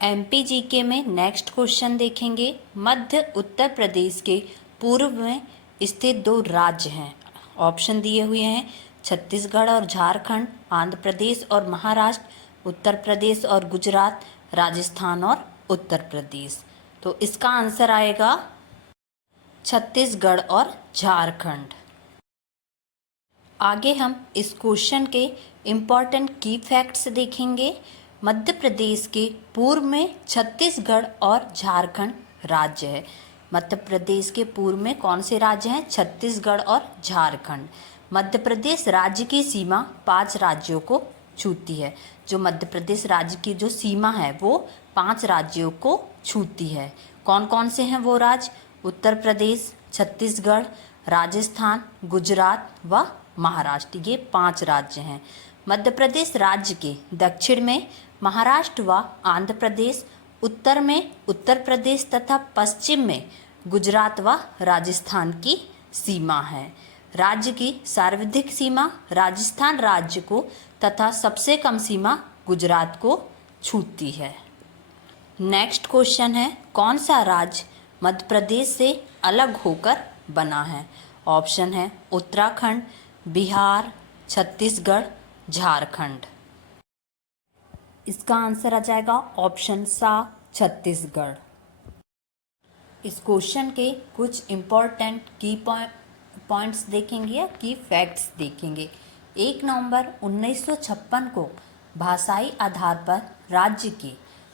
MP GK में next question देखेंगे। मध्य उत्तर प्रदेश के पूर्व में स्थित दो राज्य हैं। ऑप्शन दिए हुए हैं छत्तीसगढ़ और झारखंड, आंध्र प्रदेश और महाराष्ट्र, उत्तर प्रदेश और गुजरात, राजस्थान और उत्तर प्रदेश। तो इसका आंसर आएगा छत्तीसगढ़ और झारखंड। आगे हम इस क्वेश्चन के इम्पॉर्टेंट की फैक्ट्स देखेंगे। मध्य प्रदेश के पूर्व में छत्तीसगढ़ और झारखंड राज्य है। मध्य प्रदेश के पूर्व में कौन से राज्य हैं? छत्तीसगढ़ और झारखंड। मध्य प्रदेश राज्य की सीमा 5 राज्यों को छूती है। जो मध्य प्रदेश राज्य की जो सीमा है वो 5 राज्यों को छूती है। कौन कौन से हैं वो राज्य? उत्तर प्रदेश, छत्तीसगढ़, राजस्थान, गुजरात व महाराष्ट्र। ये 5 राज्य हैं। मध्य प्रदेश राज्य के दक्षिण में महाराष्ट्र व आंध्र प्रदेश, उत्तर में उत्तर प्रदेश तथा पश्चिम में गुजरात व राजस्थान की सीमा है। राज्य की सर्वाधिक सीमा राजस्थान राज्य को तथा सबसे कम सीमा गुजरात को छूती है। नेक्स्ट क्वेश्चन है, कौन सा राज्य मध्य प्रदेश से अलग होकर बना है? ऑप्शन है उत्तराखंड, बिहार, छत्तीसगढ़, झारखंड। इसका आंसर आ जाएगा ऑप्शन सा, छत्तीसगढ़। इस क्वेश्चन के कुछ इम्पोर्टेंट की पॉइंट्स देखेंगे या की फैक्ट्स देखेंगे। 1 नवंबर 1956 को भाषाई आधार पर राज्य के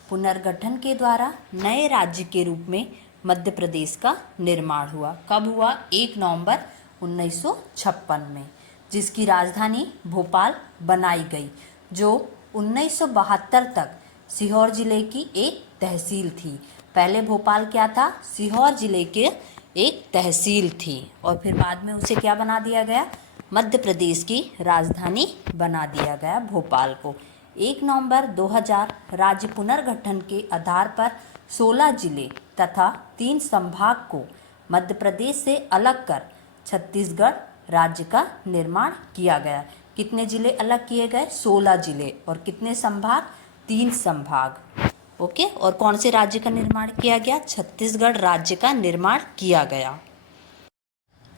पुनर्गठन के द्वारा नए राज्य के रूप में मध्य प्रदेश का निर्माण हुआ। कब हुआ? 1 नवंबर 1956 में, जिसकी राजधानी भोपाल बनाई गई, जो 1972 तक सीहोर जिले की एक तहसील थी। पहले भोपाल क्या था? सीहोर जिले के एक तहसील थी और फिर बाद में उसे क्या बना दिया गया? मध्य प्रदेश की राजधानी बना दिया गया भोपाल को। 1 नवंबर 2000 राज्य पुनर्गठन के आधार पर 16 जिले तथा 3 संभाग को मध्य प्रदेश से अलग कर छत्तीसगढ़ राज्य का निर्माण किया गया। कितने जिले अलग किए गए? 16 जिले। और कितने संभाग? 3 संभाग। ओके। और कौन से राज्य का निर्माण किया गया? छत्तीसगढ़ राज्य का निर्माण किया गया।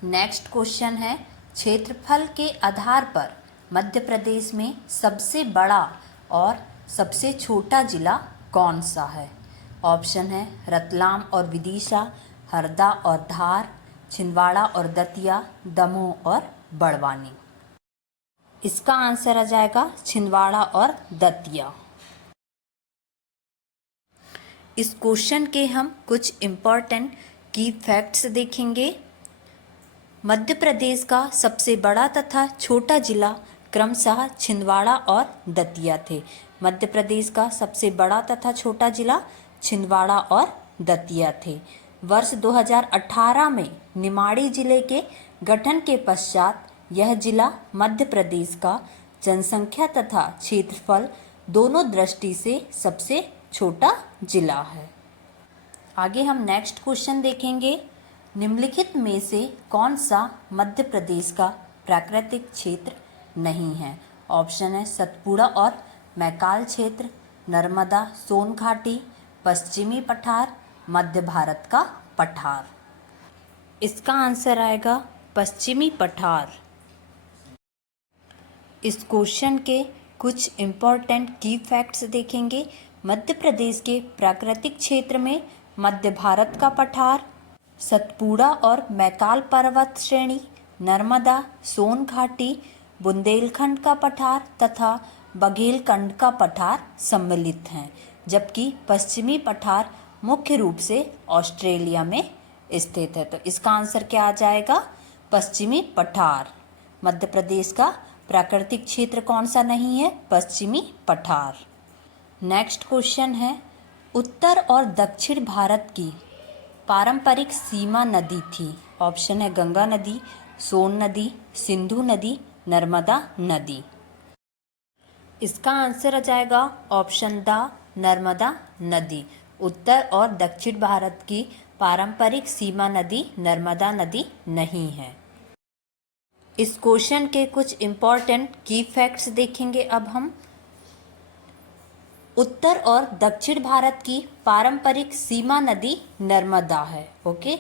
नेक्स्ट क्वेश्चन है, क्षेत्रफल के आधार पर मध्य प्रदेश में सबसे बड़ा और सबसे छोटा जिला कौन सा है? ऑप्शन है रतलाम और विदिशा, हरदा और धार, छिंदवाड़ा और दतिया, दमोह और बड़वानी। इसका आंसर आ जाएगा छिंदवाड़ा और दतिया। इस क्वेश्चन के हम कुछ इम्पॉर्टेंट की फैक्ट्स देखेंगे। मध्य प्रदेश का सबसे बड़ा तथा छोटा जिला क्रमशः छिंदवाड़ा और दतिया थे। मध्य प्रदेश का सबसे बड़ा तथा छोटा जिला छिंदवाड़ा और दतिया थे। वर्ष 2018 में निमाड़ी जिले के गठन के पश्चात यह जिला मध्य प्रदेश का जनसंख्या तथा क्षेत्रफल दोनों दृष्टि से सबसे छोटा जिला है। आगे हम नेक्स्ट क्वेश्चन देखेंगे। निम्नलिखित में से कौन सा मध्य प्रदेश का प्राकृतिक क्षेत्र नहीं है? ऑप्शन है सतपुड़ा और मैकाल क्षेत्र, नर्मदा सोन घाटी, पश्चिमी पठार, मध्य भारत का पठार। इसका आंसर आएगा पश्चिमी पठार। इस क्वेश्चन के कुछ इम्पॉर्टेंट की फैक्ट्स देखेंगे। मध्य प्रदेश के प्राकृतिक क्षेत्र में मध्य भारत का पठार, सतपुड़ा और मैकाल पर्वत श्रेणी, नर्मदा सोन घाटी, बुंदेलखंड का पठार तथा बघेलखंड का पठार सम्मिलित हैं, जबकि पश्चिमी पठार मुख्य रूप से ऑस्ट्रेलिया में स्थित है। तो इसका आंसर क्या आ जाएगा? पश्चिमी पठार। मध्य प्रदेश का प्राकृतिक क्षेत्र कौन सा नहीं है? पश्चिमी पठार। नेक्स्ट क्वेश्चन है, उत्तर और दक्षिण भारत की पारंपरिक सीमा नदी थी। ऑप्शन है गंगा नदी, सोन नदी, सिंधु नदी, नर्मदा नदी। इसका आंसर आ जाएगा ऑप्शन द, नर्मदा नदी। उत्तर और दक्षिण भारत की पारंपरिक सीमा नदी नर्मदा नदी नहीं है। इस क्वेश्चन के कुछ इम्पॉर्टेंट की फैक्ट्स देखेंगे अब हम। उत्तर और दक्षिण भारत की पारंपरिक सीमा नदी नर्मदा है। ओके,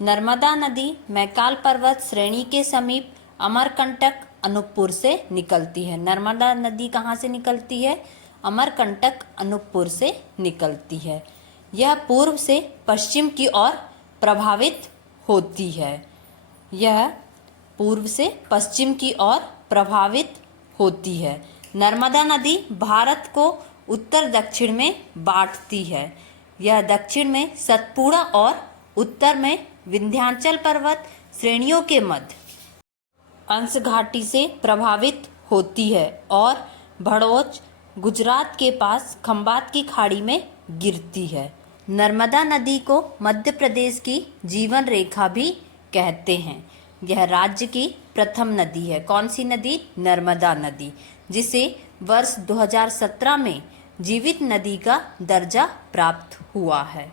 नर्मदा नदी मैकाल पर्वत श्रेणी के समीप अमरकंटक अनूपपुर से निकलती है। नर्मदा नदी कहाँ से निकलती है? अमरकंटक अनूपपुर से निकलती है। यह पूर्व से पश्चिम की ओर प्रभावित होती है। यह पूर्व से पश्चिम की ओर प्रभावित होती है। नर्मदा नदी भारत को उत्तर दक्षिण में बांटती है। यह दक्षिण में सतपुड़ा और उत्तर में विंध्याचल पर्वत श्रेणियों के मध्य अंश घाटी से प्रभावित होती है और भड़ोच गुजरात के पास खंबात की खाड़ी में गिरती है। नर्मदा नदी को मध्य प्रदेश की जीवन रेखा भी कहते हैं। यह राज्य की प्रथम नदी है। कौन सी नदी? नर्मदा नदी, जिसे वर्ष 2017 में जीवित नदी का दर्जा प्राप्त हुआ है।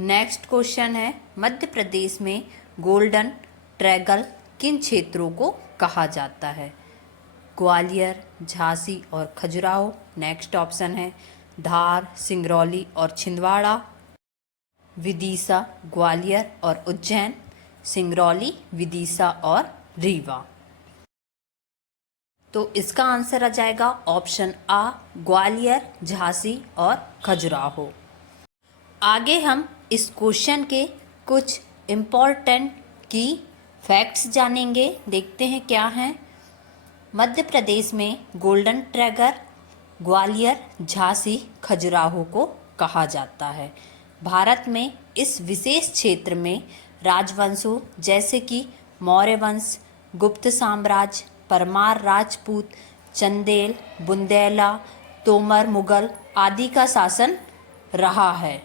नेक्स्ट क्वेश्चन है, मध्य प्रदेश में गोल्डन ट्रैगल किन क्षेत्रों को कहा जाता है? ग्वालियर, झांसी और खजुराहो। नेक्स्ट ऑप्शन है धार, सिंगरौली और छिंदवाड़ा। विदिशा, ग्वालियर और उज्जैन। सिंगरौली, विदिशा और रीवा। तो इसका आंसर आ जाएगा ऑप्शन आ, ग्वालियर, झांसी और खजुराहो। आगे हम इस क्वेश्चन के कुछ इम्पोर्टेंट की फैक्ट्स जानेंगे। देखते हैं क्या हैं। मध्य प्रदेश में गोल्डन ट्रैगर ग्वालियर, झांसी, खजुराहो को कहा जाता है। भारत में इस विशेष क्षेत्र में राजवंशों जैसे कि मौर्य वंश, गुप्त साम्राज्य, परमार राजपूत, चंदेल, बुंदेला, तोमर मुगल आदि का शासन रहा है।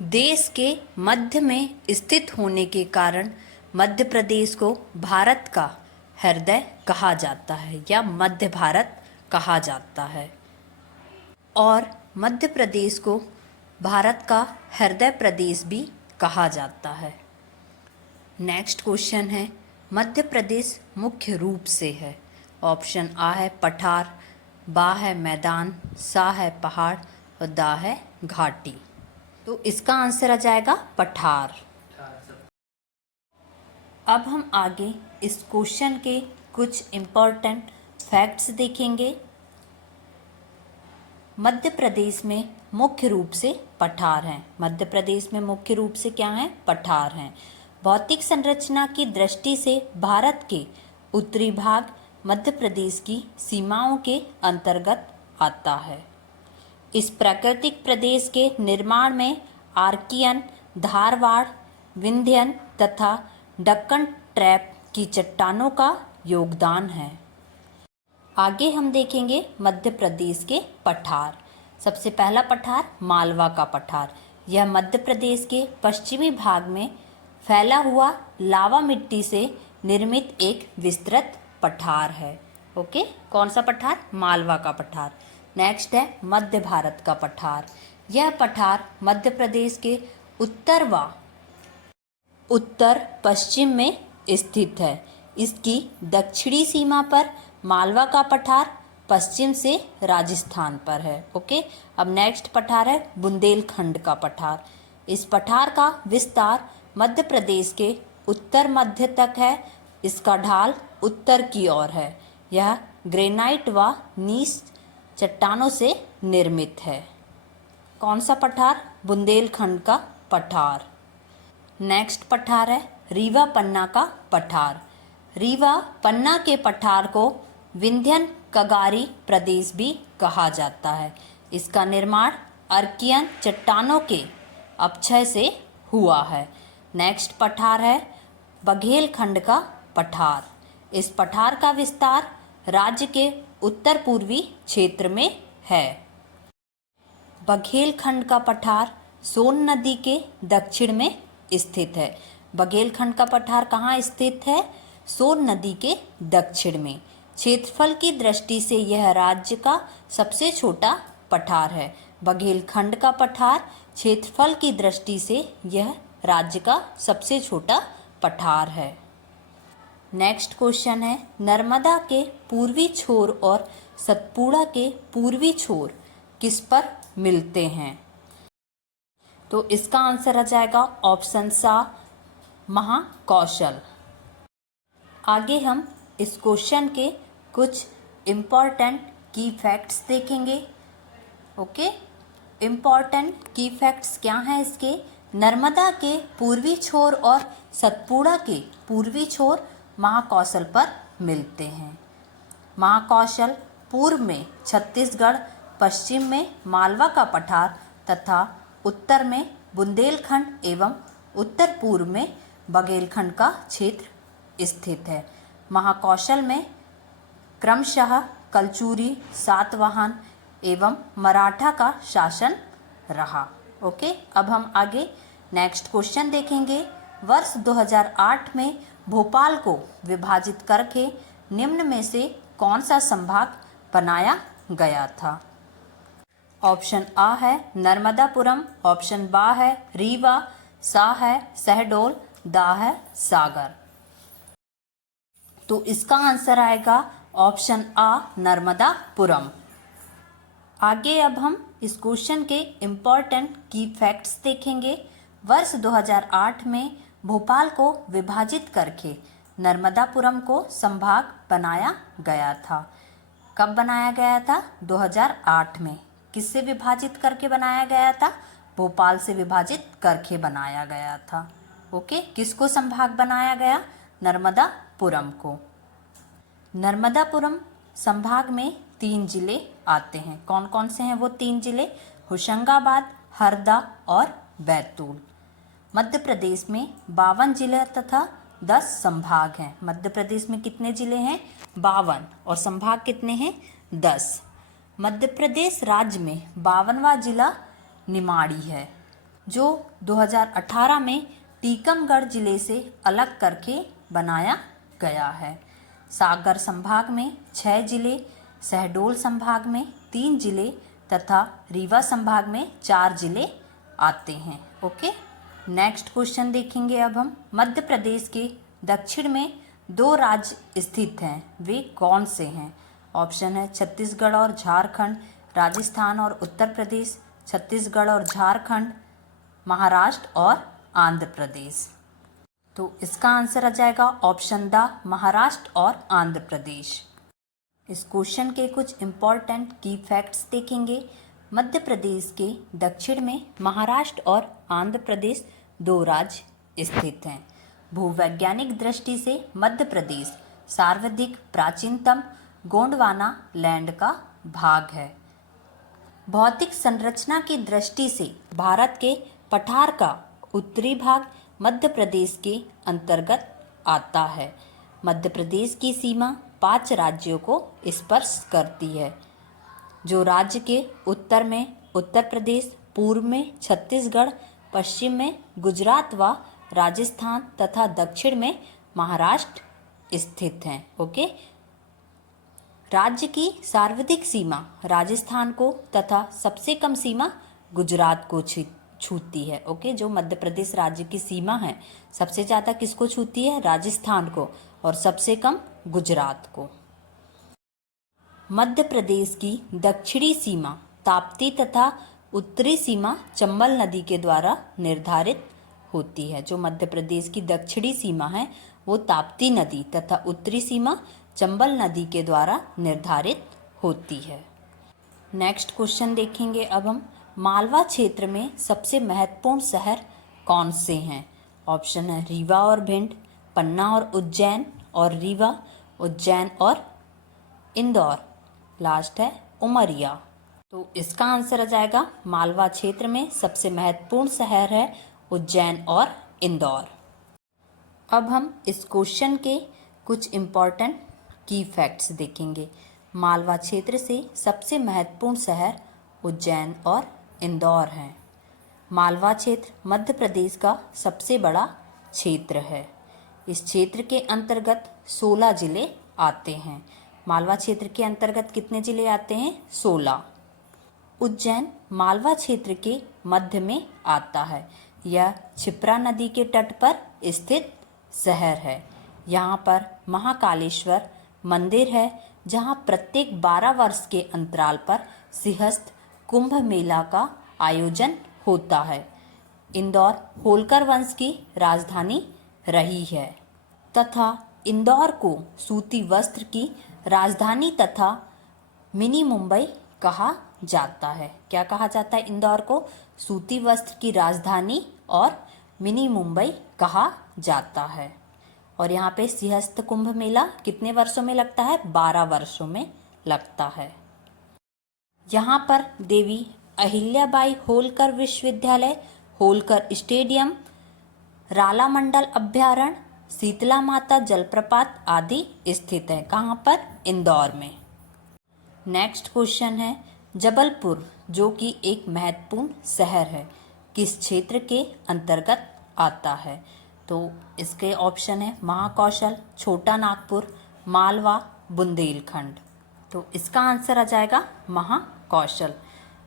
देश के मध्य में स्थित होने के कारण मध्य प्रदेश को भारत का हृदय कहा जाता है या मध्य भारत कहा जाता है, और मध्य प्रदेश को भारत का हृदय प्रदेश भी कहा जाता है। नेक्स्ट क्वेश्चन है, मध्य प्रदेश मुख्य रूप से है। ऑप्शन आ है पठार, बा है मैदान, सा है पहाड़ और दा है घाटी। तो इसका आंसर आ जाएगा पठार। अब हम आगे इस क्वेश्चन के कुछ इम्पोर्टेंट फैक्ट्स देखेंगे। मध्य प्रदेश में मुख्य रूप से पठार हैं। मध्य प्रदेश में मुख्य रूप से क्या हैं? पठार हैं। भौतिक संरचना की दृष्टि से भारत के उत्तरी भाग मध्य प्रदेश की सीमाओं के अंतर्गत आता है। इस प्राकृतिक प्रदेश के निर्माण में आर्कियन, धारवाड़, विंध्यन तथा दक्कन ट्रैप की चट्टानों का योगदान है। आगे हम देखेंगे मध्य प्रदेश के पठार। सबसे पहला पठार मालवा का पठार। यह मध्य प्रदेश के पश्चिमी भाग में फैला हुआ लावा मिट्टी से निर्मित एक विस्तृत पठार है। ओके, कौन सा पठार? मालवा का पठार। नेक्स्ट है मध्य भारत का पठार। यह पठार मध्य प्रदेश के उत्तर पश्चिम में स्थित है। इसकी दक्षिणी सीमा पर मालवा का पठार पश्चिम से राजस्थान पर है। ओके, अब नेक्स्ट पठार है बुंदेलखंड का पठार। इस पठार का विस्तार मध्य प्रदेश के उत्तर मध्य तक है। इसका ढाल उत्तर की ओर है। यह ग्रेनाइट व नीस चट्टानों से निर्मित है। कौन सा पठार? बुंदेलखंड का पठार। नेक्स्ट पठार है रीवा पन्ना का पठार। रीवा पन्ना के पठार को विंध्यन कगारी प्रदेश भी कहा जाता है। इसका निर्माण अर्कियन चट्टानों के अपक्षय से हुआ है। नेक्स्ट पठार है बघेलखंड का पठार। इस पठार का विस्तार राज्य के उत्तर पूर्वी क्षेत्र में है। बघेलखंड का पठार सोन नदी के दक्षिण में स्थित है। बघेलखंड का पठार कहाँ स्थित है? सोन नदी के दक्षिण में। क्षेत्रफल की दृष्टि से यह राज्य का सबसे छोटा पठार है। बघेलखंड का पठार क्षेत्रफल की दृष्टि से यह राज्य का सबसे छोटा पठार है। नेक्स्ट क्वेश्चन है, नर्मदा के पूर्वी छोर और सतपुड़ा के पूर्वी छोर किस पर मिलते हैं? तो इसका आंसर आ जाएगा ऑप्शन सा, महाकौशल। आगे हम इस क्वेश्चन के कुछ इम्पॉर्टेंट की फैक्ट्स देखेंगे। ओके, इम्पॉर्टेंट की फैक्ट्स क्या हैं इसके? नर्मदा के पूर्वी छोर और सतपुड़ा के पूर्वी छोर महाकौशल पर मिलते हैं। महाकौशल पूर्व में छत्तीसगढ़, पश्चिम में मालवा का पठार तथा उत्तर में बुंदेलखंड एवं उत्तर पूर्व में बघेलखंड का क्षेत्र स्थित है। महाकौशल में क्रमशः कलचुरी, सातवाहन एवं मराठा का शासन रहा। ओके, अब हम आगे नेक्स्ट क्वेश्चन देखेंगे। वर्ष 2008 में भोपाल को विभाजित करके निम्न में से कौन सा संभाग बनाया गया था? ऑप्शन आ है नर्मदापुरम, ऑप्शन बा है रीवा, सा है शहडोल, दा है सागर। तो इसका आंसर आएगा ऑप्शन आ, नर्मदापुरम। आगे अब हम इस क्वेश्चन के इम्पॉर्टेंट की फैक्ट्स देखेंगे। वर्ष 2008 में भोपाल को विभाजित करके नर्मदापुरम को संभाग बनाया गया था। कब बनाया गया था? 2008 में। किससे विभाजित करके बनाया गया था? भोपाल से विभाजित करके बनाया गया था। ओके, किसको संभाग बनाया गया? नर्मदापुरम को। नर्मदापुरम संभाग में 3 जिले आते हैं। कौन कौन से हैं वो 3 जिले? होशंगाबाद, हरदा और बैतूल। मध्य प्रदेश में 52 जिले तथा 10 संभाग हैं। मध्य प्रदेश में कितने जिले हैं? 52, और संभाग कितने हैं? 10। मध्य प्रदेश राज्य में 52वां जिला निमाड़ी है, जो 2018 में टीकमगढ़ जिले से अलग करके बनाया गया है। सागर संभाग में 6 जिले, शहडोल संभाग में 3 जिले तथा रीवा संभाग में 4 जिले आते हैं। ओके, नेक्स्ट क्वेश्चन देखेंगे अब हम। मध्य प्रदेश के दक्षिण में 2 राज्य स्थित हैं, वे कौन से हैं? ऑप्शन है छत्तीसगढ़ और झारखंड, राजस्थान और उत्तर प्रदेश, छत्तीसगढ़ और झारखंड, महाराष्ट्र और आंध्र प्रदेश। तो इसका आंसर आ जाएगा ऑप्शन द, महाराष्ट्र और आंध्र प्रदेश। इस क्वेश्चन के कुछ इम्पॉर्टेंट की फैक्ट्स देखेंगे। मध्य प्रदेश के दक्षिण में महाराष्ट्र और आंध्र प्रदेश 2 राज्य स्थित हैं। भूवैज्ञानिक दृष्टि से मध्य प्रदेश सर्वाधिक प्राचीनतम गोंडवाना लैंड का भाग है। भौतिक संरचना की दृष्टि से भारत के पठार का उत्तरी भाग मध्य प्रदेश के अंतर्गत आता है। मध्य प्रदेश की सीमा 5 राज्यों को स्पर्श करती है, जो राज्य के उत्तर में उत्तर प्रदेश, पूर्व में छत्तीसगढ़, पश्चिम में गुजरात व राजस्थान तथा दक्षिण में महाराष्ट्र स्थित हैं। ओके, राज्य की सर्वाधिक सीमा राजस्थान को तथा सबसे कम सीमा गुजरात को छूती है। ओके, जो मध्य प्रदेश राज्य की सीमा है सबसे ज़्यादा किसको छूती है? राजस्थान को, और सबसे कम गुजरात को। मध्य प्रदेश की दक्षिणी सीमा ताप्ती तथा उत्तरी सीमा चंबल नदी के द्वारा निर्धारित होती है। जो मध्य प्रदेश की दक्षिणी सीमा है वो ताप्ती नदी तथा उत्तरी सीमा चंबल नदी के द्वारा निर्धारित होती है। नेक्स्ट क्वेश्चन देखेंगे अब हम। मालवा क्षेत्र में सबसे महत्वपूर्ण शहर कौन से हैं? ऑप्शन है रीवा और भिंड, पन्ना और उज्जैन, और रीवा, उज्जैन और इंदौर, लास्ट है उमरिया। तो इसका आंसर आ जाएगा मालवा क्षेत्र में सबसे महत्वपूर्ण शहर है उज्जैन और इंदौर। अब हम इस क्वेश्चन के कुछ इम्पॉर्टेंट की फैक्ट्स देखेंगे। मालवा क्षेत्र से सबसे महत्वपूर्ण शहर उज्जैन और इंदौर हैं। मालवा क्षेत्र मध्य प्रदेश का सबसे बड़ा क्षेत्र है। इस क्षेत्र के अंतर्गत 16 जिले आते हैं। मालवा क्षेत्र के अंतर्गत कितने जिले आते हैं? 16। उज्जैन मालवा क्षेत्र के मध्य में आता है। यह क्षिप्रा नदी के तट पर स्थित शहर है। यहाँ पर महाकालेश्वर मंदिर है, जहाँ प्रत्येक 12 वर्ष के अंतराल पर सिंहस्थ कुंभ मेला का आयोजन होता है। इंदौर होलकर वंश की राजधानी रही है तथा इंदौर को सूती वस्त्र की राजधानी तथा मिनी मुंबई कहा जाता है। क्या कहा जाता है? इंदौर को सूती वस्त्र की राजधानी और मिनी मुंबई कहा जाता है। और यहाँ पे सिंहस्थ कुंभ मेला कितने वर्षों में लगता है? 12 वर्षों में लगता है। यहाँ पर देवी अहिल्याबाई होलकर विश्वविद्यालय, होलकर स्टेडियम, राला मंडल अभ्यारण्य, शीतला माता जलप्रपात आदि स्थित है। कहाँ पर? इंदौर में। नेक्स्ट क्वेश्चन है, जबलपुर जो कि एक महत्वपूर्ण शहर है किस क्षेत्र के अंतर्गत आता है? तो इसके ऑप्शन है महाकौशल, छोटा नागपुर, मालवा, बुंदेलखंड। तो इसका आंसर आ जाएगा महाकौशल।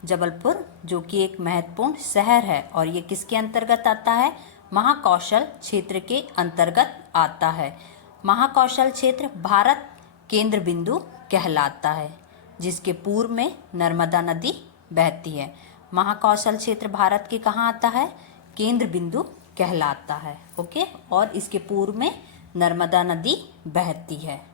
जबलपुर जो कि एक महत्वपूर्ण शहर है और ये किसके अंतर्गत आता है? महाकौशल क्षेत्र के अंतर्गत आता है। महाकौशल क्षेत्र भारत केंद्र बिंदु कहलाता है जिसके पूर्व में नर्मदा नदी बहती है। महाकौशल क्षेत्र भारत के कहाँ आता है? केंद्र बिंदु कहलाता है। ओके, और इसके पूर्व में नर्मदा नदी बहती है।